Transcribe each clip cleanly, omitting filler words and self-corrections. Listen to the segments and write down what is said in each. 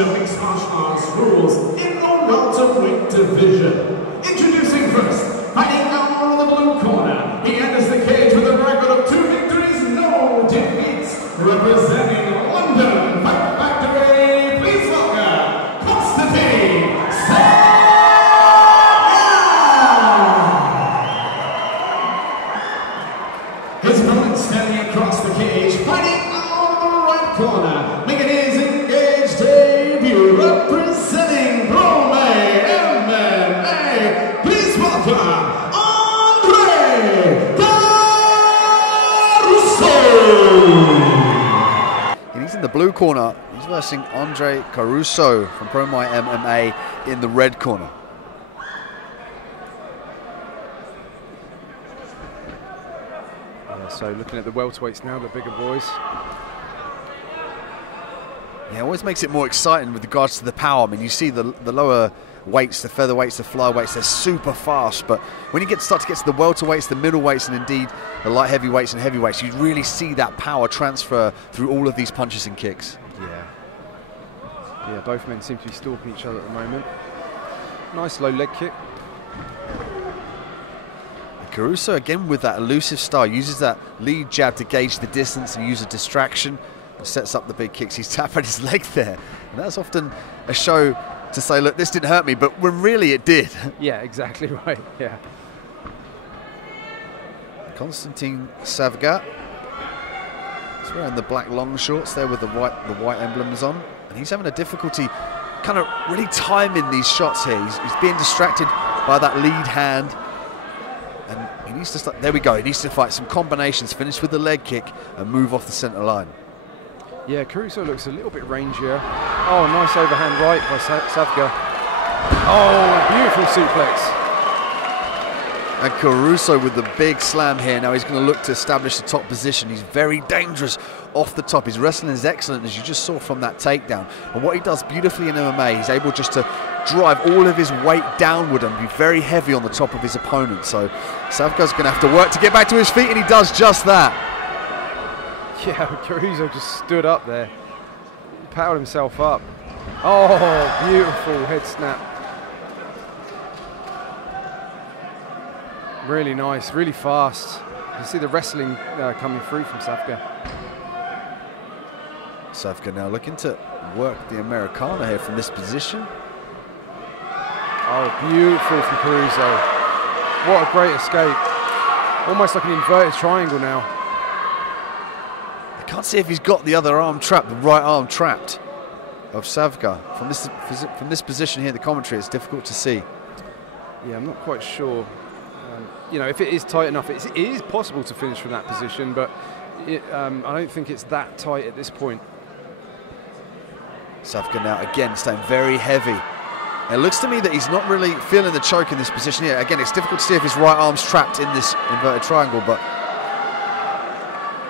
to mixed martial arts rules in the welterweight division. Introducing first, fighting out of the blue corner, he enters the cage with a record of 2 victories, no defeats, representing London Fight Factory, please welcome Constantin Savga! His opponent standing across the cage, fighting out of the right corner, making his engaged debut, representing Welterweight MMA, please welcome Andrea Caruso! And he's in the blue corner. He's versing Andrea Caruso from Promai MMA in the red corner. So looking at the welterweights now, the bigger boys. Yeah, it always makes it more exciting with regards to the power. I mean, you see the lower weights, the featherweights, the flyweights, they're super fast. But when you start to get to the welterweights, the middleweights, and indeed the light heavyweights and heavyweights, you really see that power transfer through all of these punches and kicks. Yeah, both men seem to be stalking each other at the moment. Nice low leg kick. Caruso, again, with that elusive style, uses that lead jab to gauge the distance and use a distraction. Sets up the big kicks. He's tapping his leg there. And that's often a show to say, look, this didn't hurt me, but when really it did. Yeah, exactly right, yeah. Constantin Savga. He's wearing the black long shorts there with the white emblems on. And he's having a difficulty kind of really timing these shots here. He's being distracted by that lead hand. And he needs to start, there we go, he needs to fight some combinations, finish with the leg kick and move off the center line. Yeah, Caruso looks a little bit rangier. Oh, nice overhand right by Savga. Oh, beautiful suplex. And Caruso with the big slam here. Now he's going to look to establish the top position. He's very dangerous off the top. His wrestling is excellent, as you just saw from that takedown. And what he does beautifully in MMA, he's able just to drive all of his weight downward and be very heavy on the top of his opponent. So Savga's going to have to work to get back to his feet, and he does just that. Yeah, Caruso just stood up there. He powered himself up. Oh, beautiful head snap. Really nice, really fast. You can see the wrestling coming through from Savga. Savga now looking to work the Americana here from this position. Oh, beautiful from Caruso. What a great escape. Almost like an inverted triangle now. I can't see if he's got the other arm trapped, the right arm trapped of Savga. From this position here in the commentary, it's difficult to see. Yeah, I'm not quite sure. You know, if it is tight enough, it is possible to finish from that position, but I don't think it's that tight at this point. Savga now again staying very heavy. And it looks to me that he's not really feeling the choke in this position here. Again, it's difficult to see if his right arm's trapped in this inverted triangle, but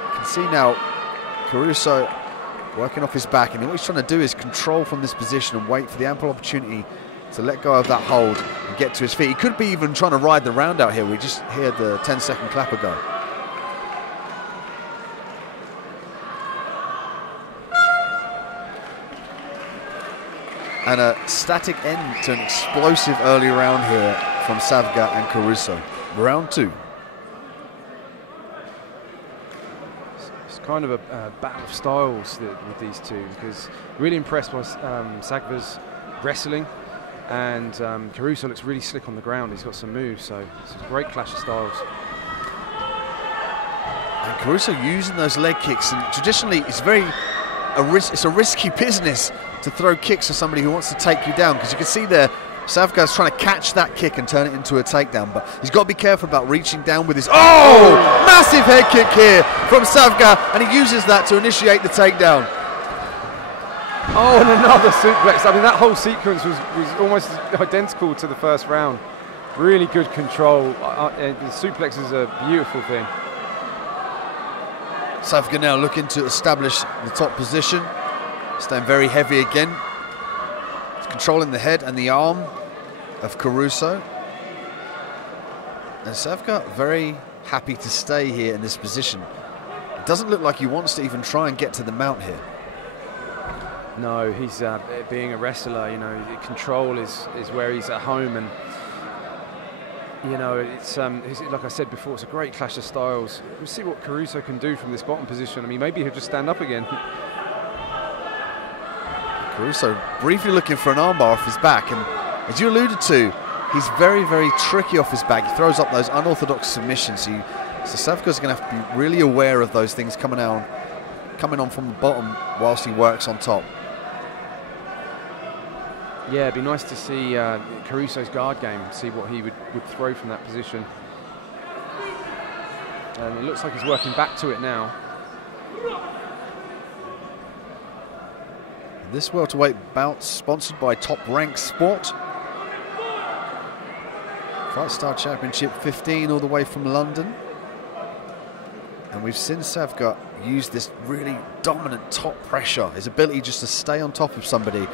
you can see now Caruso working off his back, and what he's trying to do is control from this position and wait for the ample opportunity to let go of that hold and get to his feet. He could be even trying to ride the round out here. We just heard the 10-second clapper go. And a static end to an explosive early round here from Savga and Caruso. Round 2. It's kind of a battle of styles with these two, because really impressed by Savga's wrestling. And Caruso looks really slick on the ground. He's got some moves, so it's a great clash of styles. And Caruso using those leg kicks, and traditionally it's it's a risky business to throw kicks to somebody who wants to take you down, because you can see there Savga's trying to catch that kick and turn it into a takedown, but he's got to be careful about reaching down with his massive head kick here from Savga, and he uses that to initiate the takedown. Oh, and another suplex. I mean, that whole sequence was almost identical to the first round. Really good control. The suplex is a beautiful thing. Savga now looking to establish the top position. Staying very heavy again. He's controlling the head and the arm of Caruso. And Savga very happy to stay here in this position. It doesn't look like he wants to even try and get to the mount here. No, he's being a wrestler. You know, control is where he's at home, and you know, it's like I said before, it's a great clash of styles. We'll see what Caruso can do from this bottom position. I mean, maybe he'll just stand up again. Caruso briefly looking for an armbar off his back, and as you alluded to, he's very, very tricky off his back. He throws up those unorthodox submissions. So Savga's going to have to be really aware of those things coming on from the bottom whilst he works on top. Yeah, it'd be nice to see Caruso's guard game, see what he would throw from that position. And it looks like he's working back to it now. This welterweight bout sponsored by Top Rank Sport. FIGHTSTAR Championship 15 all the way from London. And we've seen Savga use this really dominant top pressure, his ability just to stay on top of somebody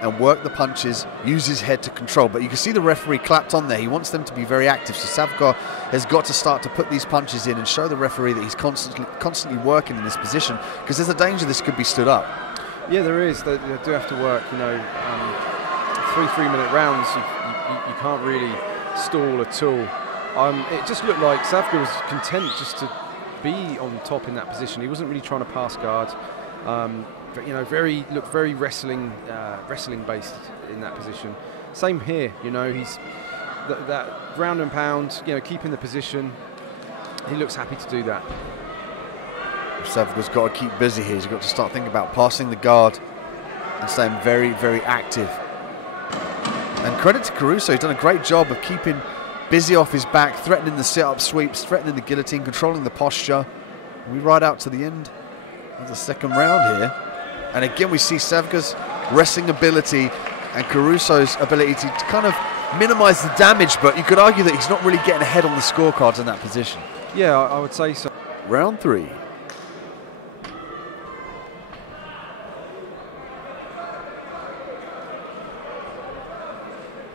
and work the punches, use his head to control. But you can see the referee clapped on there. He wants them to be very active. So Savga has got to start to put these punches in and show the referee that he's constantly working in this position, because there's a danger this could be stood up. Yeah, there is. They do have to work. You know, 3-3-minute rounds, you can't really stall at all. It just looked like Savga was content just to be on top in that position. He wasn't really trying to pass guard. You know, looked very wrestling based in that position. Same here. You know, he's that ground and pound. You know, keeping the position. He looks happy to do that. Savga's got to keep busy here. He's got to start thinking about passing the guard and staying very, very active. And credit to Caruso, he's done a great job of keeping busy off his back, threatening the sit-up sweeps, threatening the guillotine, controlling the posture. We ride out to the end of the second round here. And again, we see Savga's wrestling ability and Caruso's ability to kind of minimize the damage, but you could argue that he's not really getting ahead on the scorecards in that position. Yeah, I would say so. Round 3.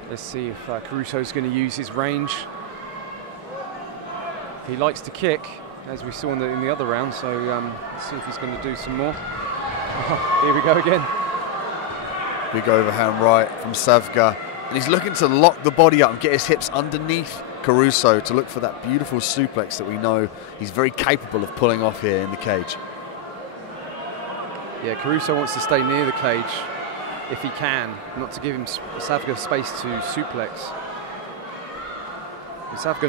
Let's see if Caruso's going to use his range. He likes to kick, as we saw in the other round, so let's see if he's going to do some more. Here we go again. Big overhand right from Savga, and he's looking to lock the body up and get his hips underneath Caruso to look for that beautiful suplex that we know he's very capable of pulling off here in the cage. Yeah, Caruso wants to stay near the cage if he can, not to give him Savga space to suplex. Savga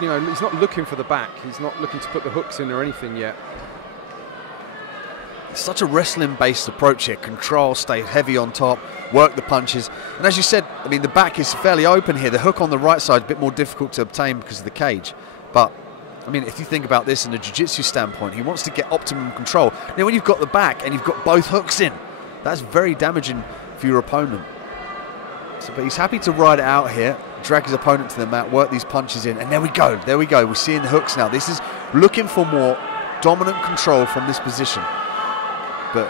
you know, he's not looking for the back. He's not looking to put the hooks in or anything yet. It's such a wrestling-based approach here. Control, stay heavy on top, work the punches. And as you said, I mean, the back is fairly open here. The hook on the right side is a bit more difficult to obtain because of the cage. But, I mean, if you think about this in a jiu-jitsu standpoint, he wants to get optimum control. Now, when you've got the back and you've got both hooks in, that's very damaging for your opponent. So, but he's happy to ride it out here, drag his opponent to the mat, work these punches in, and there we go. There we go. We're seeing the hooks now. This is looking for more dominant control from this position. But,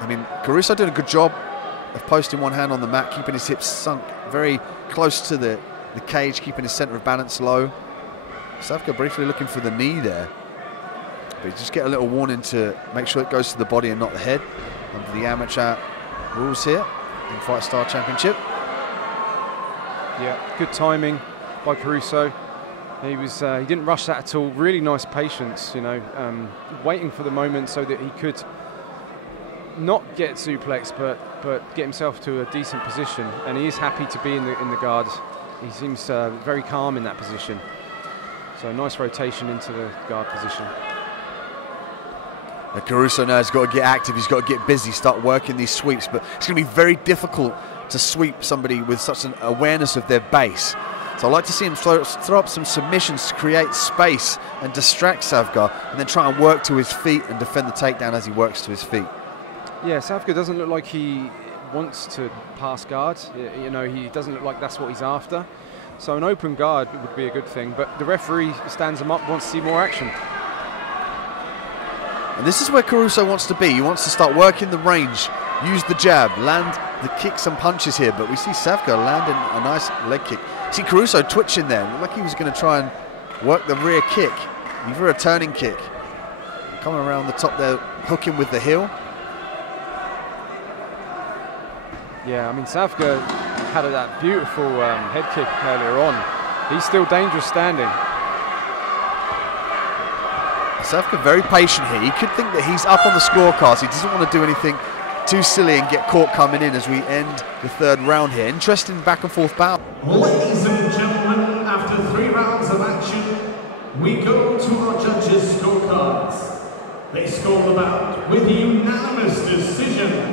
I mean, Caruso doing a good job of posting one hand on the mat, keeping his hips sunk very close to the cage, keeping his center of balance low. Savga briefly looking for the knee there. But you just get a little warning to make sure it goes to the body and not the head under the amateur rules here in FIGHTSTAR Championship. Yeah, good timing by Caruso. He didn't rush that at all. Really nice patience, you know, waiting for the moment so that he could not get suplex, but get himself to a decent position. And he is happy to be in the guard. He seems very calm in that position. So a nice rotation into the guard position. Now Caruso now has got to get active. He's got to get busy, start working these sweeps. But it's going to be very difficult to sweep somebody with such an awareness of their base. So I'd like to see him throw up some submissions to create space and distract Savga, and then try and work to his feet and defend the takedown as he works to his feet. Yeah, Savga doesn't look like he wants to pass guard. You know, he doesn't look like that's what he's after. So an open guard would be a good thing, but the referee stands him up, wants to see more action. And this is where Caruso wants to be. He wants to start working the range, use the jab, land the kicks and punches here, but we see Savga landing a nice leg kick. See Caruso twitching there, looked like he was going to try and work the rear kick, either a turning kick. Coming around the top there, hooking with the heel. Yeah, I mean, Savga had that beautiful head kick earlier on. He's still dangerous standing. Savga very patient here. He could think that he's up on the scorecards. He doesn't want to do anything too silly and get caught coming in as we end the third round here. Interesting back and forth bout. Ladies and gentlemen, after 3 rounds of action, we go to our judges' scorecards. They score the bout with unanimous decision.